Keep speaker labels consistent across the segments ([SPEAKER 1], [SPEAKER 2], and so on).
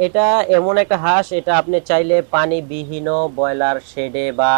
[SPEAKER 1] এটা এমন একটা হাঁস এটা আপনি চাইলে পানি বিহীন ব্রয়লার শেডে বা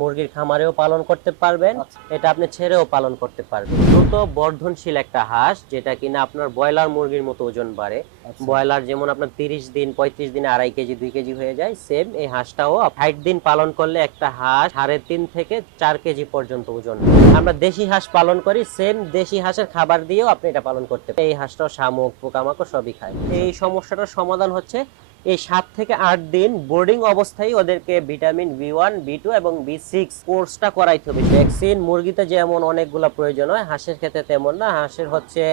[SPEAKER 1] মুরগির খামারেও পালন করতে পারবেন।
[SPEAKER 2] আচ্ছা।
[SPEAKER 1] এটা আপনি ছেড়েও পালন করতে পারবেন। দ্রুত বর্ধনশীল একটা হাঁস যেটা কিনা আপনার ব্রয়লার মুরগির মতো ওজন বাড়ে।
[SPEAKER 2] আচ্ছা।
[SPEAKER 1] ব্রয়লার যেমন আপনার তিরিশ দিন পঁয়ত্রিশ দিনে আড়াই কেজি দুই কেজি হয়ে যায় সেম এই হাঁসটাও ষাট দিন পালন করলে একটা হাঁস সাড়ে তিন থেকে চার কেজি পর্যন্ত ওজন আমরা দেশি হাঁস পালন করি সেম দেশি হাঁসের খাবার দিয়েও আপনি এটা পালন করতে পারেন। এই হাঁসটাও শামুক পোকামাকড় সবই খায়। এই সমস্যাটার সমাধান হচ্ছে এই সাত থেকে আট দিন বোর্ডিং অবস্থায় ওদেরকে vitamin B one B two এবং বি সিক্স কোর্সটা করাইতে হবে। ভ্যাকসিন মুরগিতে যেমন অনেকগুলো প্রয়োজন হয় হাঁসের ক্ষেত্রে তেমন না। হাঁসের হচ্ছে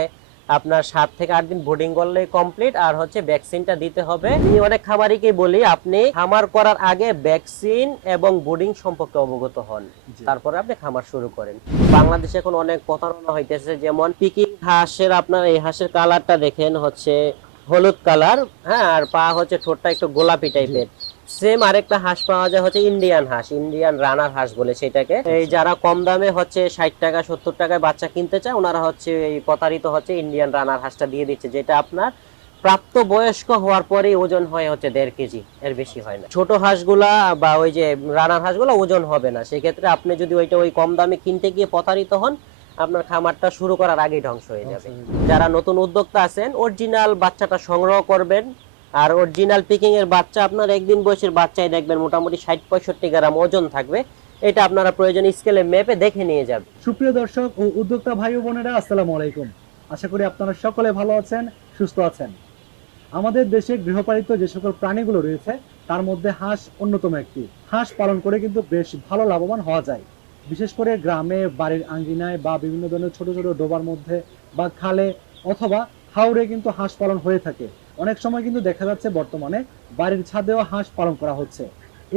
[SPEAKER 1] আপনার সাত থেকে আট দিন বোর্ডিং করলেই কমপ্লিট আর হচ্ছে ভ্যাকসিনটা দিতে হবে। আমি অনেক খামারিকে বলি আপনি খামার করার আগে ভ্যাকসিন এবং বোর্ডিং সম্পর্কে অবগত হন। তারপরে আপনি খামার শুরু করেন। বাংলাদেশে এখন অনেক প্রতারণা হইতেছে যেমন পিকিং হাঁসের আপনার এই হাঁসের কালারটা দেখেন হচ্ছে হলুদ কালার হ্যাঁ আর পা হচ্ছে ঠোঁটটা একটু গোলাপি টাইপের। সেম আরেকটা হাঁস পাওয়া যায় হচ্ছে ইন্ডিয়ান হাঁস ইন্ডিয়ান রানার হাঁস বলে সেটাকে। এই যারা কম দামে হচ্ছে ষাট টাকা সত্তর টাকায় বাচ্চা কিনতে চায় ওনারা হচ্ছে এই প্রতারিত হচ্ছে ইন্ডিয়ান রানার হাঁসটা দিয়ে দিচ্ছে যেটা আপনার প্রাপ্ত বয়স্ক হওয়ার পরেই ওজন হয় হচ্ছে দেড় কেজি এর বেশি হয় না। ছোট হাঁসগুলা বা ওই যে রানার হাঁসগুলো ওজন হবে না সেক্ষেত্রে আপনি যদি ওইটা ওই কম দামে কিনতে গিয়ে প্রতারিত হন আপনার খামারটা শুরু করার আগেই ধ্বংস হয়ে যাবে। যারা নতুন উদ্যোক্তা আছেন অরিজিনাল বাচ্চাটা সংগ্রহ করবেন। আর অরিজিনাল পিকিং এর বাচ্চা আপনার একদিন বয়সের বাচ্চাই দেখবেন মোটামুটি ষাট পঁয়ষট্টি গ্রাম ওজন থাকবে। এটা আপনারা প্রয়োজন স্কেলে মেপে দেখে নিয়ে যাবেন।
[SPEAKER 2] সুপ্রিয় দর্শক ও উদ্যোক্তা ভাই ও বোনেরা আসসালামু আলাইকুম। আশা করি আপনারা সকলে ভালো আছেন সুস্থ আছেন। আমাদের দেশে গৃহপালিত যে সকল প্রাণীগুলো রয়েছে তার মধ্যে হাঁস অন্যতম একটি। হাঁস পালন করে কিন্তু বেশ ভালো লাভবান হওয়া যায়। বিশেষ করে গ্রামে, বাড়ির আঙ্গিনায় বা বিভিন্ন ধরনের ছোট ছোট ডোবার মধ্যে বা খালে অথবা হাওড়ে কিন্তু হাঁস পালন হয়ে থাকে। অনেক সময় কিন্তু দেখা যাচ্ছে বর্তমানে বাড়ির ছাদেও হাঁস পালন করা হচ্ছে।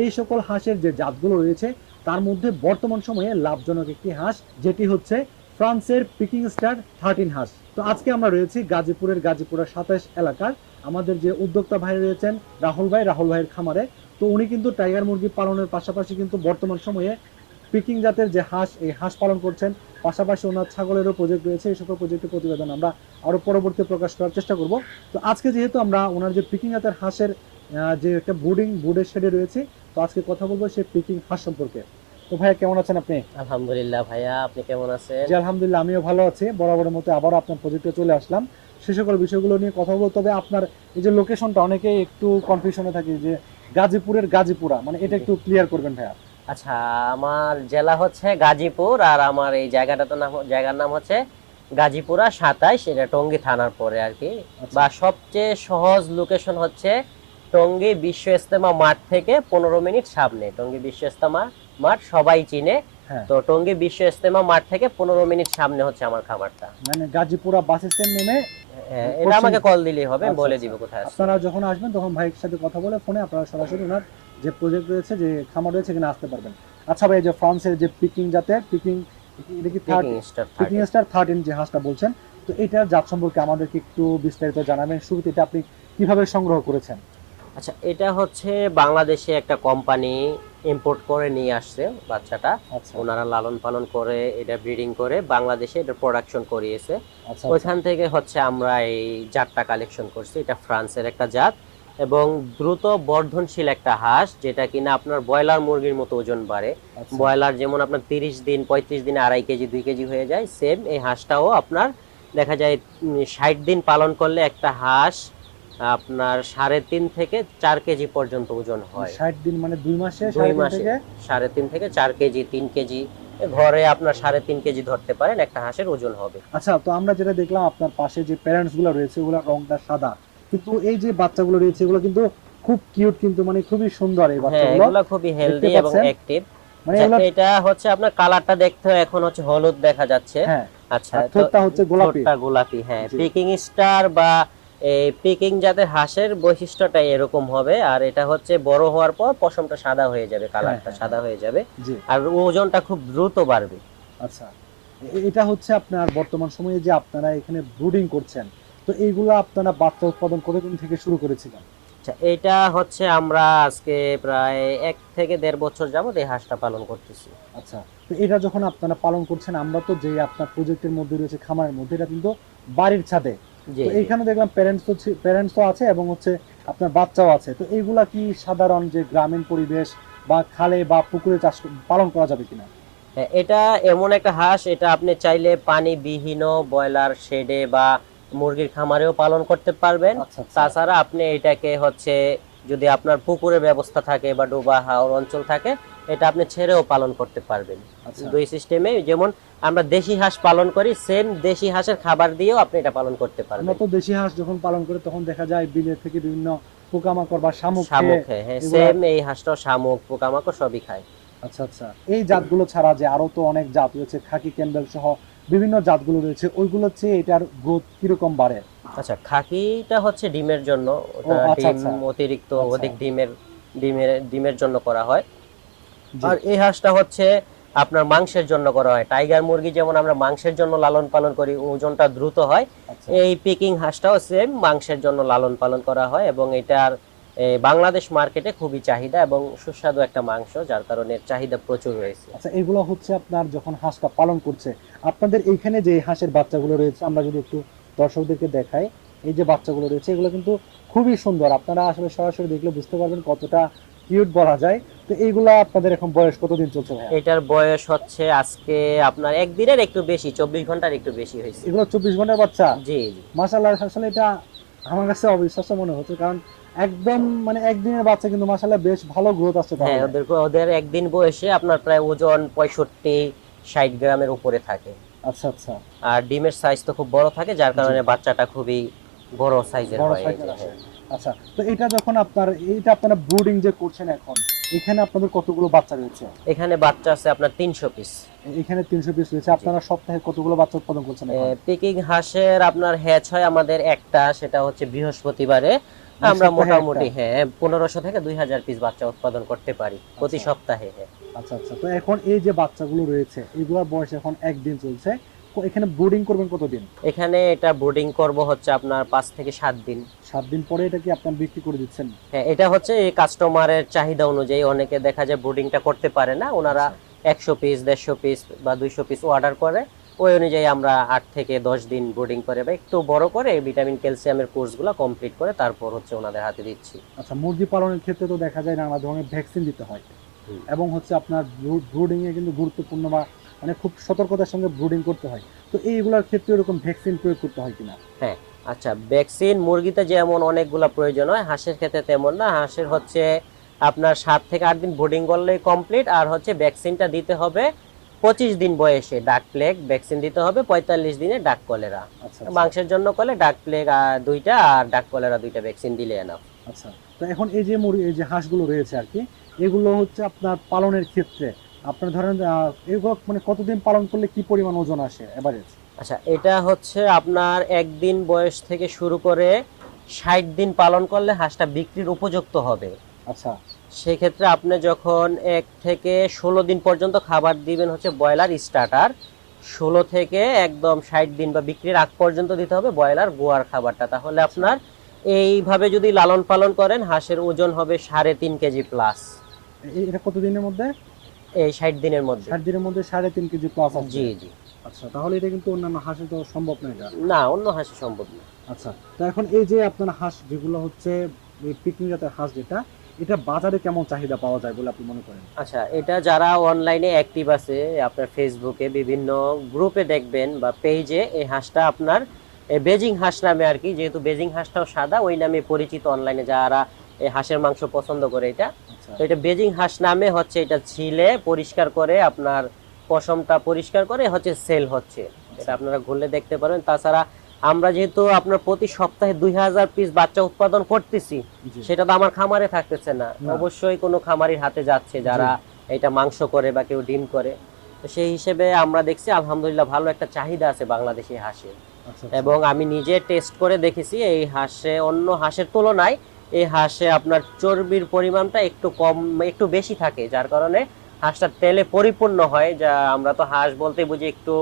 [SPEAKER 2] এই সকল হাঁসের যে জাতগুলো রয়েছে, তার মধ্যে বর্তমান সময়ে লাভজনক একটি হাঁস, যেটি হচ্ছে ফ্রান্সের পিকিং স্টার থার্টিন হাঁস। তো আজকে আমরা রয়েছি গাজীপুরের গাজীপুরের সাতাশ এলাকার। আমাদের যে উদ্যোক্তা ভাই রয়েছেন রাহুল ভাই, রাহুল ভাইয়ের খামারে। তো উনি কিন্তু টাইগার মুরগি পালনের পাশাপাশি কিন্তু বর্তমান সময়ে পিকিং জাতের যে হাঁস এই হাঁস পালন করছেন পাশাপাশি ওনার ছাগলেরও প্রজেক্ট রয়েছে এই সকল প্রজেক্টের প্রতিবেদন আমরা আরও পরবর্তী প্রকাশ করার চেষ্টা করব। তো আজকে যেহেতু আমরা ওনার যে পিকিং জাতের হাঁসের যে একটা বুডিং বুডের শেডে রয়েছে তো আজকে কথা বলব সেই পিকিং হাঁস সম্পর্কে। তো ভাইয়া কেমন আছেন আপনি?
[SPEAKER 1] আলহামদুলিল্লাহ ভাইয়া আপনি কেমন আছেন?
[SPEAKER 2] জি আলহামদুলিল্লাহ আমিও ভালো আছি। বরাবরের মতো আবারও আপনার প্রজেক্টে চলে আসলাম। সে সকল বিষয়গুলো নিয়ে কথা বলব তবে আপনার এই যে লোকেশনটা অনেকেই একটু কনফিউশনে থাকে যে গাজীপুরের গাজীপুরা মানে এটা একটু ক্লিয়ার করবেন ভাইয়া।
[SPEAKER 1] আচ্ছা আমার জেলা হচ্ছে গাজীপুর আর আমার এই জায়গাটার নাম জায়গার নাম হচ্ছে গাজীপুরা সাতাইশ এটা টঙ্গী থানার পরে আর কি
[SPEAKER 2] আচ্ছা।
[SPEAKER 1] বা সবচেয়ে সহজ লোকেশন হচ্ছে টঙ্গী বিশ্ব ইস্তেমা মাঠ থেকে পনেরো মিনিট সামনে টঙ্গী বিশ্ব ইস্তেমা মাঠ সবাই চিনে
[SPEAKER 2] হ্যাঁ।
[SPEAKER 1] তো টঙ্গী বিশ্ব ইস্তেমা মাঠ থেকে পনেরো মিনিট সামনে হচ্ছে আমার খামারটা
[SPEAKER 2] মানে গাজীপুরা বাস স্ট্যান্ড নেমে
[SPEAKER 1] এটা আমাকে কল দিলেই হবে
[SPEAKER 2] আচ্ছা,
[SPEAKER 1] বলে
[SPEAKER 2] আচ্ছা।
[SPEAKER 1] দিব কোথায়
[SPEAKER 2] আপনারা যখন আসবেন তখন ভাইয়ের সাথে কথা বলে ফোনে আপনারা সরাসরি ওনার যে প্রজেক্ট রয়েছে যে খামার রয়েছে এখানে আসতে পারবেন। আচ্ছা ভাই যে ফ্রান্সের যে পিকিং জাতের পিকিং এটা কি পিকিং স্টার থার্টিন যে হাঁসটা বলছেন তো এটার জাত সম্পর্কে আমাদেরকে একটু বিস্তারিত জানাবেন। শুরুতে এটা আপনি কীভাবে সংগ্রহ করেছেন?
[SPEAKER 1] আচ্ছা এটা হচ্ছে বাংলাদেশে একটা কোম্পানি ইম্পোর্ট করে নিয়ে আসছে বাচ্চাটা।
[SPEAKER 2] আচ্ছা।
[SPEAKER 1] ওনারা লালন পালন করে এটা ব্রিডিং করে বাংলাদেশে এটা প্রোডাকশন করিয়েছে।
[SPEAKER 2] আচ্ছা
[SPEAKER 1] ওইখান থেকে হচ্ছে আমরা এই জাতটা কালেকশন করছি এটা ফ্রান্সের একটা জাত। এবং দ্রুত বর্ধনশীল একটা হাঁস যেটা কিনা আপনার ব্রয়লার মুরগির মতো ওজন বাড়ে।
[SPEAKER 2] আচ্ছা।
[SPEAKER 1] ব্রয়লার যেমন আপনার তিরিশ দিন পঁয়ত্রিশ দিনে আড়াই কেজি দুই কেজি হয়ে যায় সেম এই হাঁসটাও আপনার দেখা যায় ষাট দিন পালন করলে একটা হাঁস আপনার সাড়ে তিন থেকে চার কেজি পর্যন্ত ওজন হয়।
[SPEAKER 2] ষাট দিন মানে দুই মাসে
[SPEAKER 1] দুই মাসে। সাড়ে তিন থেকে চার কেজি তিন কেজি। ঘরে আপনার সাড়ে তিন কেজি ধরতে পারেন একটা হাঁসের ওজন হবে।
[SPEAKER 2] আচ্ছা তো আমরা যেটা দেখলাম আপনার পাশে যে প্যারেন্টসগুলো রয়েছে ওগুলো রংটা সাদা। কিন্তু এই যে বাচ্চাগুলো রয়েছে এগুলো কিন্তু খুব কিউট কিন্তু মানে খুবই সুন্দর এই
[SPEAKER 1] হ্যাঁ
[SPEAKER 2] বাচ্চাগুলো।
[SPEAKER 1] এগুলো খুবই হেলদি এবং? অ্যাক্টিভ
[SPEAKER 2] মানে
[SPEAKER 1] এটা হচ্ছে আপনার কালারটা দেখতে এখন হচ্ছে হলুদ দেখা যাচ্ছে।
[SPEAKER 2] হ্যাঁ
[SPEAKER 1] আচ্ছা
[SPEAKER 2] ঠোঁটটা হচ্ছে গোলাপি।
[SPEAKER 1] ঠোঁটটা গোলাপি হ্যাঁ। পিকিং স্টার বা এই পিকিং জাতের হাঁসের বৈশিষ্ট্যটা এরকম হবে আর এটা হচ্ছে বড় হওয়ার পর পশমটা সাদা হয়ে যাবে কালারটা
[SPEAKER 2] হ্যাঁ,
[SPEAKER 1] সাদা হয়ে। যাবে আর ওজনটা খুব দ্রুত বাড়বে।
[SPEAKER 2] আচ্ছা এটা হচ্ছে আপনার বর্তমান সময়ে যে আপনারা এখানে ব্রুডিং করছেন তো এইগুলো আপনারা বাচ্চা উৎপাদন কতদিন থেকে শুরু করেছিলেন?
[SPEAKER 1] আচ্ছা এটা হচ্ছে আমরা আজকে প্রায় এক থেকে দেড় বছর যাবত এই হাঁসটা পালন করতেছি।
[SPEAKER 2] আচ্ছা তো এটা যখন আপনারা পালন করছেন আমরা তো যে আপনার প্রজেক্টের মধ্যে রয়েছে খামারের মধ্যে এটা কিন্তু বাড়ির ছাদে। এইখানে দেখলাম প্যারেন্টস প্যারেন্টসও আছে এবং হচ্ছে আপনার বাচ্চাও আছে। তো এইগুলা কি সাধারণ যে গ্রামীণ পরিবেশ বা খালে বা পুকুরে চাষ পালন করা যাবে কিনা?
[SPEAKER 1] হ্যাঁ, এটা এমন একটা হাঁস এটা আপনি চাইলে পানি বিহীন ব্রয়লার শেডে বা মুরগির খামারেও পালন করতে পারবেন।
[SPEAKER 2] আচ্ছা আচ্ছা।
[SPEAKER 1] তাছাড়া আপনি এটাকে হচ্ছে যদি আপনার পুকুরের ব্যবস্থা থাকে বা ডোবা হাওর অঞ্চল থাকে এটা আপনি ছেড়েও পালন করতে পারবেন।
[SPEAKER 2] আচ্ছা।
[SPEAKER 1] দুই সিস্টেমে যেমন আমরা দেশি হাঁস পালন করি সেম দেশি হাঁসের খাবার দিয়েও আপনি এটা পালন করতে
[SPEAKER 2] আমরা তো দেশি হাঁস যখন পালন করি তখন দেখা যায় বিলের থেকে বিভিন্ন পোকামাকড় বা শামুক
[SPEAKER 1] শামুক হ্যাঁ সেম এই হাঁসটাও শামুক পোকামাকড় সবই খায়।
[SPEAKER 2] আচ্ছা আচ্ছা। এই জাতগুলো ছাড়া যে আরও তো অনেক জাত রয়েছে খাকি ক্যাম্বেল সহ বিভিন্ন জাতগুলো রয়েছে ওইগুলো চেয়ে এটার গ্রোথ কীরকম বাড়ে?
[SPEAKER 1] আচ্ছা খাকিটা হচ্ছে ডিমের জন্য ওটা
[SPEAKER 2] আচ্ছা,
[SPEAKER 1] ডিম
[SPEAKER 2] আচ্ছা।
[SPEAKER 1] অতিরিক্ত
[SPEAKER 2] আচ্ছা।
[SPEAKER 1] অধিক ডিমের ডিমের ডিমের জন্য করা হয়। আর এই হাঁসটা হচ্ছে আপনার মাংসের জন্য করা হয়। টাইগার মুরগি যেমন আমরা মাংসের জন্য লালন পালন করি ওজনটা দ্রুত হয়।
[SPEAKER 2] আচ্ছা।
[SPEAKER 1] এই পিকিং হাঁসটাও সেম মাংসের জন্য লালন পালন করা হয় এবং এটার বাংলাদেশ মার্কেটে খুবই চাহিদা এবং সুস্বাদু একটা মাংস যার কারণে চাহিদা প্রচুর রয়েছে।
[SPEAKER 2] আচ্ছা এগুলো হচ্ছে আপনার যখন হাঁসটা পালন করছে আপনাদের এইখানে যে হাঁসের বাচ্চাগুলো রয়েছে আমরা যদি একটু দর্শকদেরকে দেখাই এই যে বাচ্চাগুলো রয়েছে এগুলো কিন্তু খুবই সুন্দর। আপনারা আসলে সরাসরি দেখলে বুঝতে পারবেন কতটা কিউট বলা যায়। তো এইগুলা আপনাদের এখন বয়স কতদিন চলছে ভাইয়া?
[SPEAKER 1] এটার বয়স হচ্ছে আজকে আপনার একদিনের একটু বেশি চব্বিশ ঘণ্টার একটু বেশি হয়েছে।
[SPEAKER 2] এগুলো চব্বিশ ঘণ্টার বাচ্চা?
[SPEAKER 1] জি জি।
[SPEAKER 2] মাসাল্লাহ আসলে এটা আমার কাছে অবিশ্বাস্য মনে হচ্ছে কারণ একদম মানে একদিনের বাচ্চা কিন্তু মাসাল্লাহ বেশ ভালো গ্রোথ আসছে
[SPEAKER 1] হ্যাঁ ওদের ওদের একদিন বয়সে আপনার প্রায় ওজন পঁয়ষট্টি ষাট গ্রামের উপরে থাকে।
[SPEAKER 2] আচ্ছা আচ্ছা।
[SPEAKER 1] আর ডিমের সাইজ তো খুব বড় থাকে যার কারণে বাচ্চাটা খুবই বড় সাইজের
[SPEAKER 2] বড়
[SPEAKER 1] হয়
[SPEAKER 2] সাইজের
[SPEAKER 1] হ্যাঁ।
[SPEAKER 2] আচ্ছা তো এটা যখন আপনার এইটা আপনারা ব্রুডিং যে করছেন এখন এখানে আপনাদের কতগুলো বাচ্চা রয়েছে?
[SPEAKER 1] এখানে বাচ্চা আছে আপনার তিনশো পিস
[SPEAKER 2] এখানে তিনশো পিস রয়েছে। আপনারা সপ্তাহে কতগুলো বাচ্চা উৎপাদন করছেন?
[SPEAKER 1] পিকিং হাঁসের আপনার হ্যাচ হয় আমাদের একটা সেটা হচ্ছে বৃহস্পতিবারে। আমরা মোটামুটি হ্যাঁ পনেরোশো থেকে দুই হাজার পিস বাচ্চা উৎপাদন করতে পারি প্রতি
[SPEAKER 2] আচ্ছা।
[SPEAKER 1] সপ্তাহে হ্যাঁ।
[SPEAKER 2] আচ্ছা আচ্ছা। তো এখন এই যে বাচ্চাগুলো রয়েছে এগুলোর বয়স এখন একদিন চলছে। এখানে ব্রুডিং করবেন কতদিন?
[SPEAKER 1] এখানে এটা ব্রুডিং করব হচ্ছে আপনার পাঁচ থেকে সাত দিন।
[SPEAKER 2] সাত দিন পরে এটা কি আপনার বিক্রি করে দিচ্ছেন?
[SPEAKER 1] হ্যাঁ এটা হচ্ছে এই কাস্টমারের চাহিদা অনুযায়ী অনেকে দেখা যায় ব্রুডিংটা করতে পারে না ওনারা একশো পিস দেড়শো পিস বা দুইশো পিস অর্ডার করে ওই অনুযায়ী আমরা আট থেকে দশ দিন বোর্ডিং করে বা একটু বড় করে ভিটামিন ক্যালসিয়ামের কোর্সগুলো কমপ্লিট করে তারপর হচ্ছে ওনাদের হাতে দিচ্ছি।
[SPEAKER 2] আচ্ছা মুরগি পালনের ক্ষেত্রে তো দেখা যায় নানা ধরনের ভ্যাকসিন দিতে হয়। এবং হচ্ছে আপনার ব্রুডিং এ কিন্তু গুরুত্বপূর্ণ বা মানে খুব সতর্কতার সঙ্গে ব্রুডিং করতে হয়। তো এইগুলোর ক্ষেত্রে এরকম ভ্যাকসিন প্রয়োগ করতে হয় কিনা?
[SPEAKER 1] হ্যাঁ আচ্ছা ভ্যাকসিন মুরগিতে যেমন অনেকগুলো প্রয়োজন হয় হাঁসের ক্ষেত্রে তেমন না। হাঁসের হচ্ছে আপনার সাত থেকে আট দিন ব্রুডিং করলেই কমপ্লিট আর হচ্ছে ভ্যাকসিনটা দিতে হবে পঁচিশ দিন বয়সে ডাক প্লেগ ভ্যাকসিন দিতে হবে পঁয়তাল্লিশ দিনে ডাক কলেরা।
[SPEAKER 2] আচ্ছা
[SPEAKER 1] মাংসের জন্য করলে ডাক প্লেগ দুইটা আর ডাক কলেরা দুইটা ভ্যাকসিন দিলে এনাফ।
[SPEAKER 2] আচ্ছা তো এখন এই যে মুরগি এই যে হাঁসগুলো রয়েছে আর কি এগুলো হচ্ছে আপনার পালনের ক্ষেত্রে আপনার ধরেন এগুলো মানে কতদিন পালন করলে কি পরিমাণ ওজন আসে এভারেজ
[SPEAKER 1] আচ্ছা এটা হচ্ছে আপনার একদিন বয়স থেকে শুরু করে ষাট দিন পালন করলে হাঁসটা বিক্রির উপযুক্ত হবে।
[SPEAKER 2] আচ্ছা।
[SPEAKER 1] সেক্ষেত্রে আপনি যখন এক থেকে ষোলো দিন পর্যন্ত খাবার দিবেন হচ্ছে ব্রয়লার স্টার্টার ষোলো থেকে একদম ষাট দিন বা বিক্রির আগ পর্যন্ত দিতে হবে ব্রয়লার গোয়ার খাবারটা। তাহলে আপনার এইভাবে যদি লালন পালন করেন হাঁসের ওজন হবে সাড়ে তিন কেজি প্লাস
[SPEAKER 2] এটা কতদিনের মধ্যে?
[SPEAKER 1] এই ষাট দিনের মধ্যে।
[SPEAKER 2] ষাট দিনের মধ্যে সাড়ে তিন কেজি প্লাস
[SPEAKER 1] জি জি।
[SPEAKER 2] আচ্ছা তাহলে এটা কিন্তু অন্যান্য হাঁসে তো সম্ভব না এটা।
[SPEAKER 1] না অন্য হাঁসে সম্ভব না।
[SPEAKER 2] আচ্ছা তো এখন এই যে আপনার হাঁস যেগুলো হচ্ছে পিকিং জাতের হাঁস যেটা এটা বাজারে কেমন চাহিদা পাওয়া যায় বলে আপনি মনে করেন?
[SPEAKER 1] আচ্ছা এটা যারা অনলাইনে অ্যাক্টিভ আছে আপনার ফেসবুকে বিভিন্ন গ্রুপে দেখবেন বা পেজে এই হাঁসটা আপনার বেজিং হাঁস নামে আর কি যেহেতু বেজিং হাঁসটাও সাদা ওই নামে পরিচিত অনলাইনে যারা এই হাঁসের মাংস পছন্দ করে এটা।
[SPEAKER 2] আচ্ছা।
[SPEAKER 1] তো এটা বেজিং হাঁস নামে হচ্ছে এটা ছিলে পরিষ্কার করে আপনার পশমটা পরিষ্কার করে হচ্ছে সেল হচ্ছে। এটা আপনারা ঘুরলে দেখতে পারেন। তাছাড়া আমরা যেহেতু আপনার প্রতি সপ্তাহে দুই হাজার পিস বাচ্চা উৎপাদন করতেছি সেটা তো আমার খামারে থাকতেছে না। অবশ্যই কোনো খামারির হাতে যাচ্ছে যারা এটা মাংস করে বা কেউ ডিম করে। তো সেই হিসেবে আমরা দেখছি আলহামদুলিল্লাহ ভালো একটা চাহিদা আছে বাংলাদেশি হাঁসে
[SPEAKER 2] আচ্ছা, আচ্ছা।
[SPEAKER 1] এবং আমি নিজে টেস্ট করে দেখেছি এই হাঁসে অন্য হাঁসের তুলনায় এই হাঁসে আপনার চর্বির পরিমাণটা একটু কম একটু বেশি থাকে যার কারণে হাঁসটা তেলে পরিপূর্ণ হয়। যা আমরা তো হাঁস বলতে বুঝি একটু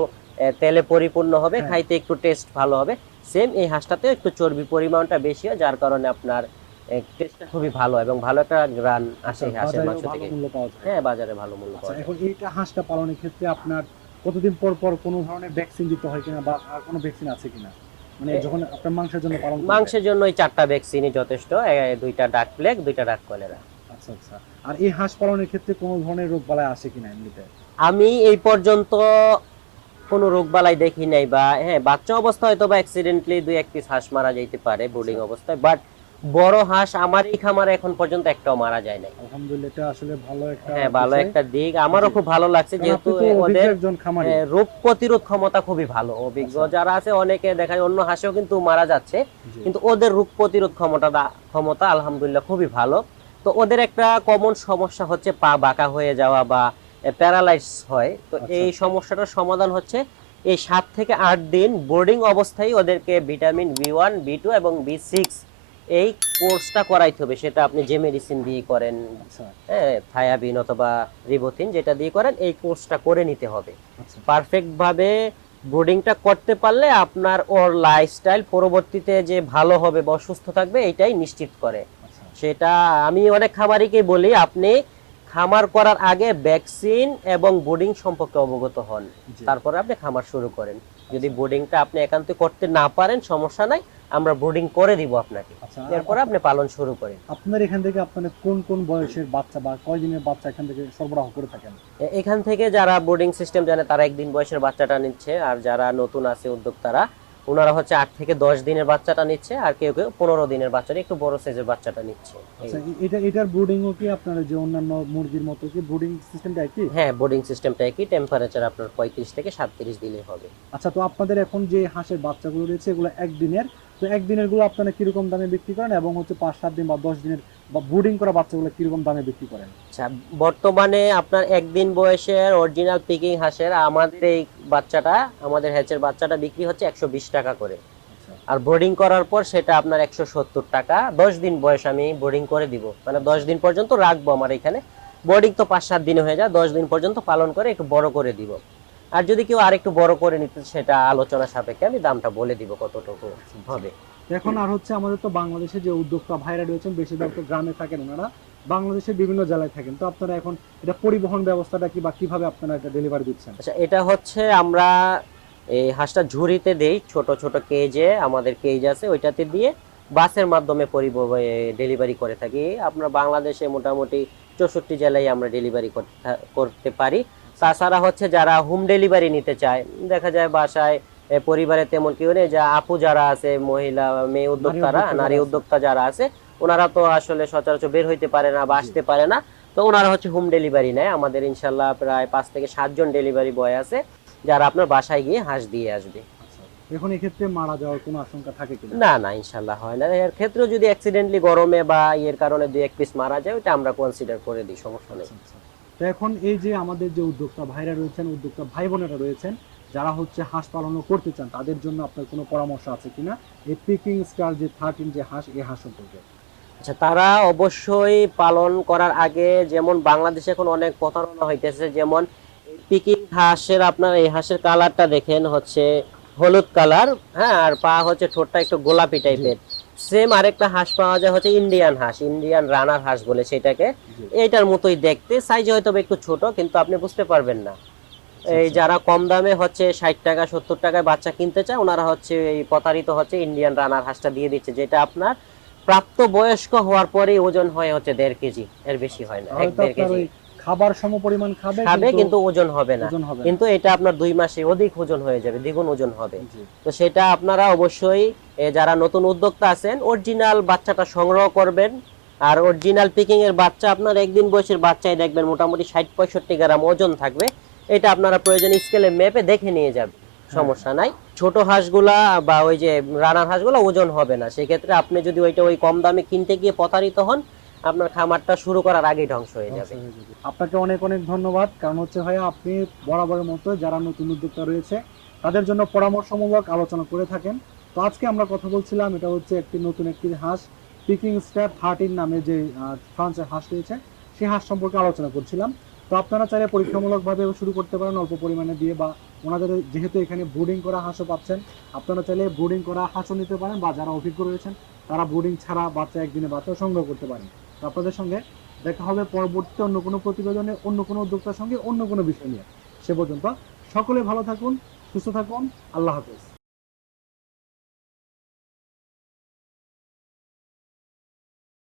[SPEAKER 1] তেলে পরিপূর্ণ হবে
[SPEAKER 2] হ্যাঁ।
[SPEAKER 1] খাইতে একটু টেস্ট ভালো হবে। সেম এই হাঁসটাতেও একটু চর্বি পরিমাণটা বেশি হয় যার কারণে আপনার টেস্টটা খুবই ভালো এবং ভালো একটা গ্রান আসে হাঁসের মাংস থেকে। হ্যাঁ বাজারে ভালো মূল্য
[SPEAKER 2] আচ্ছা
[SPEAKER 1] পাওয়া যায়।
[SPEAKER 2] এখন এইটা হাঁসটা পালনের ক্ষেত্রে আপনার কতদিন পর পর কোনো ধরনের ভ্যাকসিন দিতে হয় কিনা বা আর কোনো ভ্যাকসিন আছে কিনা? মানে যখন আপনার মাংসের জন্য পালন
[SPEAKER 1] মাংসের জন্য এই চারটা ভ্যাকসিনই যথেষ্ট। দুইটা ডাক প্লেগ দুইটা ডাক কলেরা
[SPEAKER 2] আচ্ছা আচ্ছা। আর এই হাঁস পালনের ক্ষেত্রে কোনো ধরনের রোগ বালাই আসে কিনা এমনিতে?
[SPEAKER 1] আমি এই পর্যন্ত কোনো রোগ বালাই দেখি নাই বা হ্যাঁ বাচ্চা অবস্থা হয়তো বা অ্যাক্সিডেন্টলি দুই এক পিস হাঁস মারা যাইতে পারে বোর্ডিং
[SPEAKER 2] আচ্ছা।
[SPEAKER 1] অবস্থায় বাট বড় হাঁস আমার এই খামারে এখন পর্যন্ত একটাও মারা যায় নাই।
[SPEAKER 2] আলহামদুলিল্লাহ এটা আসলে ভালো একটা
[SPEAKER 1] হ্যাঁ ভালো একটা দিক। আমারও খুব ভালো লাগছে যেহেতু ওদের রোগ প্রতিরোধ ক্ষমতা খুবই ভালো। অভিজ্ঞ
[SPEAKER 2] আচ্ছা।
[SPEAKER 1] যারা আছে অনেকে দেখা যায় অন্য হাঁসেও কিন্তু মারা যাচ্ছে। কিন্তু ওদের রোগ প্রতিরোধ ক্ষমতা ক্ষমতা আলহামদুলিল্লাহ খুবই ভালো। তো ওদের একটা কমন সমস্যা হচ্ছে পা বাঁকা হয়ে যাওয়া বা প্যারালাইজ হয়। তো
[SPEAKER 2] আচ্ছা।
[SPEAKER 1] এই সমস্যাটার সমাধান হচ্ছে এই সাত থেকে আট দিন বোর্ডিং অবস্থায় ওদেরকে vitamin B one B two এবং বি সিক্স এই কোর্সটা করাইতে হবে। সেটা আপনি যে মেডিসিন দিয়ে করেন
[SPEAKER 2] আচ্ছা
[SPEAKER 1] হ্যাঁ থায়াবিন অথবা রিবোথিন যেটা দিয়ে করেন এই কোর্সটা করে নিতে হবে।
[SPEAKER 2] আচ্ছা।
[SPEAKER 1] পারফেক্ট ভাবে ব্রুডিংটা করতে পারলে আপনার ওর লাইফস্টাইল পরবর্তীতে যে ভালো হবে বা সুস্থ থাকবে এটাই নিশ্চিত করে।
[SPEAKER 2] আচ্ছা।
[SPEAKER 1] সেটা আমি অনেক খামারিকে বলি আপনি খামার করার আগে ভ্যাকসিন এবং বোর্ডিং সম্পর্কে অবগত হন। তারপরে আপনি খামার শুরু করেন। যদি বোর্ডিংটা আপনি একান্ত করতে না পারেন সমস্যা নাই। আমরা বোর্ডিং করে দিব আপনাকে।
[SPEAKER 2] আচ্ছা
[SPEAKER 1] এরপরে আপনি পালন শুরু করেন।
[SPEAKER 2] আপনার এখান থেকে আপনার কোন কোন বয়সের বাচ্চা বা কয় দিনের বাচ্চা এখান থেকে সরবরাহ করে থাকেন?
[SPEAKER 1] এখান থেকে যারা বোর্ডিং সিস্টেম জানে তারা একদিন বয়সের বাচ্চাটা নিচ্ছে আর যারা নতুন আছে উদ্যোক্তারা ওনারা হচ্ছে আট থেকে দশ দিনের বাচ্চাটা নিচ্ছে আর কেউ কেউ পনেরো দিনের বাচ্চাটা একটু বড় সাইজের বাচ্চাটা নিচ্ছে।
[SPEAKER 2] আচ্ছা এটা এটার ব্রুডিংও কি আপনার যে অন্যান্য মুরগির মতো কি ব্রুডিং সিস্টেমটা একই?
[SPEAKER 1] হ্যাঁ বোর্ডিং সিস্টেমটা কি টেম্পারেচার আপনার পঁয়ত্রিশ থেকে সাতত্রিশ দিলে হবে।
[SPEAKER 2] আচ্ছা তো আপনাদের এখন যে হাঁসের বাচ্চাগুলো রয়েছে এগুলো একদিনের তো একদিনেরগুলো আপনারা কীরকম দামে বিক্রি করেন এবং হচ্ছে পাঁচ সাত দিন বা দশ দিনের বা ব্রুডিং করা বাচ্চাগুলো কীরকম দামে বিক্রি করেন?
[SPEAKER 1] আচ্ছা বর্তমানে আপনার একদিন বয়সের অরিজিনাল পিকিং হাঁসের আমাদের এই বাচ্চাটা আমাদের হ্যাচের বাচ্চাটা বিক্রি হচ্ছে একশো বিশ টাকা করে।
[SPEAKER 2] আচ্ছা।
[SPEAKER 1] আর বোর্ডিং করার পর সেটা আপনার একশো সত্তর টাকা। দশ দিন বয়স আমি বোর্ডিং করে দিব। মানে দশ দিন পর্যন্ত রাখব আমার এখানে। বোর্ডিং তো পাঁচ সাত দিনে হয়ে যায়। দশ দিন পর্যন্ত পালন করে একটু বড় করে দিব। আর যদি কেউ আরেকটু বড় করে নিতে সেটা আলোচনা সাপেক্ষে আমি দামটা বলে দিব কতটুকু হবে।
[SPEAKER 2] এখন আর হচ্ছে আমাদের তো বাংলাদেশে যে উদ্যোক্তা ভাইরা রয়েছেন বেশিরভাগ তো গ্রামে থাকেন ওনারা বাংলাদেশের বিভিন্ন জেলায় থাকেন। তো আপনারা এখন এটা পরিবহন ব্যবস্থাটা কি বা কীভাবে আপনারা এটা ডেলিভারি দিচ্ছেন?
[SPEAKER 1] আচ্ছা এটা হচ্ছে আমরা এই হাঁসটা ঝুড়িতে দেই ছোট ছোট কেজে আমাদের কেজ আছে ওইটাতে দিয়ে বাসের মাধ্যমে পরিবহন ডেলিভারি করে থাকি। আপনার বাংলাদেশে মোটামুটি চৌষট্টি জেলায় আমরা ডেলিভারি করতে পারি। তাছাড়া হচ্ছে যারা হোম ডেলিভারি নিতে চায় দেখা যায় বাসায় পরিবারে তেমন কেউ নেই যা আপু যারা আছে মহিলা মেয়ে উদ্যোক্তারা নারী উদ্যোক্তা যারা আছে। ওনারা তো আসলে সচরাচর বের হইতে পারে না বা আসতে পারে না। তো ওনারা হচ্ছে হোম ডেলিভারি নেয়। আমাদের ইনশাল্লাহ প্রায় পাঁচ থেকে সাতজন ডেলিভারি বয় আছে যারা আপনার বাসায় গিয়ে হাঁস দিয়ে আসবে।
[SPEAKER 2] এখন এক্ষেত্রে মারা যাওয়ার কোনো আশঙ্কা থাকে কিনা?
[SPEAKER 1] না না ইনশাল্লাহ হয় না। এর ক্ষেত্রেও যদি অ্যাক্সিডেন্টলি গরমে বা ইয়ের কারণে দুই এক পিস মারা যায় ওটা আমরা কনসিডার করে দিই সমস্যা নেই।
[SPEAKER 2] আচ্ছা, আচ্ছা। তো এখন এই যে আমাদের যে উদ্যোক্তা ভাইরা রয়েছেন উদ্যোক্তা ভাই বোনেরা রয়েছেন যারা হচ্ছে হাঁস পালন করতে চান তাদের জন্য আপনার কোনো পরামর্শ আছে কিনা? এই পিকিং স্টার যে থার্টিন যে হাঁস এই হাঁস সম্পর্কে।
[SPEAKER 1] আচ্ছা তারা অবশ্যই পালন করার আগে যেমন বাংলাদেশে এখন অনেক প্রতারণা হইতেছে যেমন পিকিং হাঁসের আপনার এই হাঁসের কালারটা দেখেন হচ্ছে হলুদ কালার হ্যাঁ আর পা হচ্ছে ঠোঁটটা একটু গোলাপি টাইপের সেম আরেকটা হাঁস পাওয়া যায় হচ্ছে ইন্ডিয়ান হাঁস ইন্ডিয়ান রানার হাঁস বলে সেটাকে। এইটার মতোই দেখতে সাইজ হয়তো একটু ছোট কিন্তু আপনি বুঝতে পারবেন না। এই
[SPEAKER 2] আচ্ছা।
[SPEAKER 1] যারা কম দামে হচ্ছে ষাট টাকা সত্তর টাকায় বাচ্চা কিনতে চায় ওনারা হচ্ছে এই প্রতারিত হচ্ছে ইন্ডিয়ান রানার হাঁসটা দিয়ে দিচ্ছে যেটা আপনার প্রাপ্ত বয়স্ক হওয়ার পরে ওজন হয় হচ্ছে দেড় কেজি এর বেশি হয় না এক দেড় কেজি।
[SPEAKER 2] খাবার সম পরিমাণ খাবে
[SPEAKER 1] খাবে কিন্তু ওজন হবে না। কিন্তু এটা আপনার দুই মাসে অধিক ওজন হয়ে যাবে দ্বিগুণ ওজন হবে। তো সেটা আপনারা অবশ্যই যারা নতুন উদ্যোক্তা আছেন অরিজিনাল বাচ্চাটা সংগ্রহ করবেন। আর অরিজিনাল পিকিং এর বাচ্চা আপনার একদিন বয়সের বাচ্চাই দেখবেন মোটামুটি ষাট পঁয়ষট্টি গ্রাম ওজন থাকবে। এটা আপনারা প্রয়োজন স্কেলে মেপে দেখে নিয়ে যাবেন সমস্যা নাই। ছোট হাঁসগুলা বা ওই যে রানার হাঁসগুলা ওজন হবে না। সেক্ষেত্রে আপনি যদি ওইটা ওই কম দামে কিনতে গিয়ে প্রতারিত হন আপনার খামারটা শুরু করার আগেই ধ্বংস হয়ে যাবে।
[SPEAKER 2] আপনাকে অনেক অনেক ধন্যবাদ। কারণ হচ্ছে ভাইয়া আপনি বরাবরের মতো যারা নতুন উদ্যোক্তা রয়েছে তাদের জন্য পরামর্শমূলক আলোচনা করে থাকেন। তো আজকে আমরা কথা বলছিলাম, এটা হচ্ছে একটি নতুন একটি হাঁস পিকিং স্টার থার্টিন নামে যে ফ্রান্সের হাঁস রয়েছে, সেই হাঁস সম্পর্কে আলোচনা করছিলাম। তো আপনারা চাইলে পরীক্ষামূলকভাবে শুরু করতে পারেন, অল্প পরিমাণে দিয়ে বা ওনাদের যেহেতু এখানে ব্রুডিং করা হাঁসও পাচ্ছেন, আপনারা চাইলে ব্রুডিং করা হাঁসও নিতে পারেন বা যারা অভিজ্ঞ রয়েছেন, তারা ব্রুডিং ছাড়া বাচ্চা একদিনে বাচ্চা সংগ্রহ করতে পারেন। তো আপনাদের সঙ্গে দেখা হবে পরবর্তীতে অন্য কোনো প্রতিবেদনে, অন্য কোনো উদ্যোক্তার সঙ্গে অন্য কোনো বিষয় নিয়ে। সে পর্যন্ত সকলে ভালো থাকুন, সুস্থ থাকুন, আল্লাহ হাফেজ।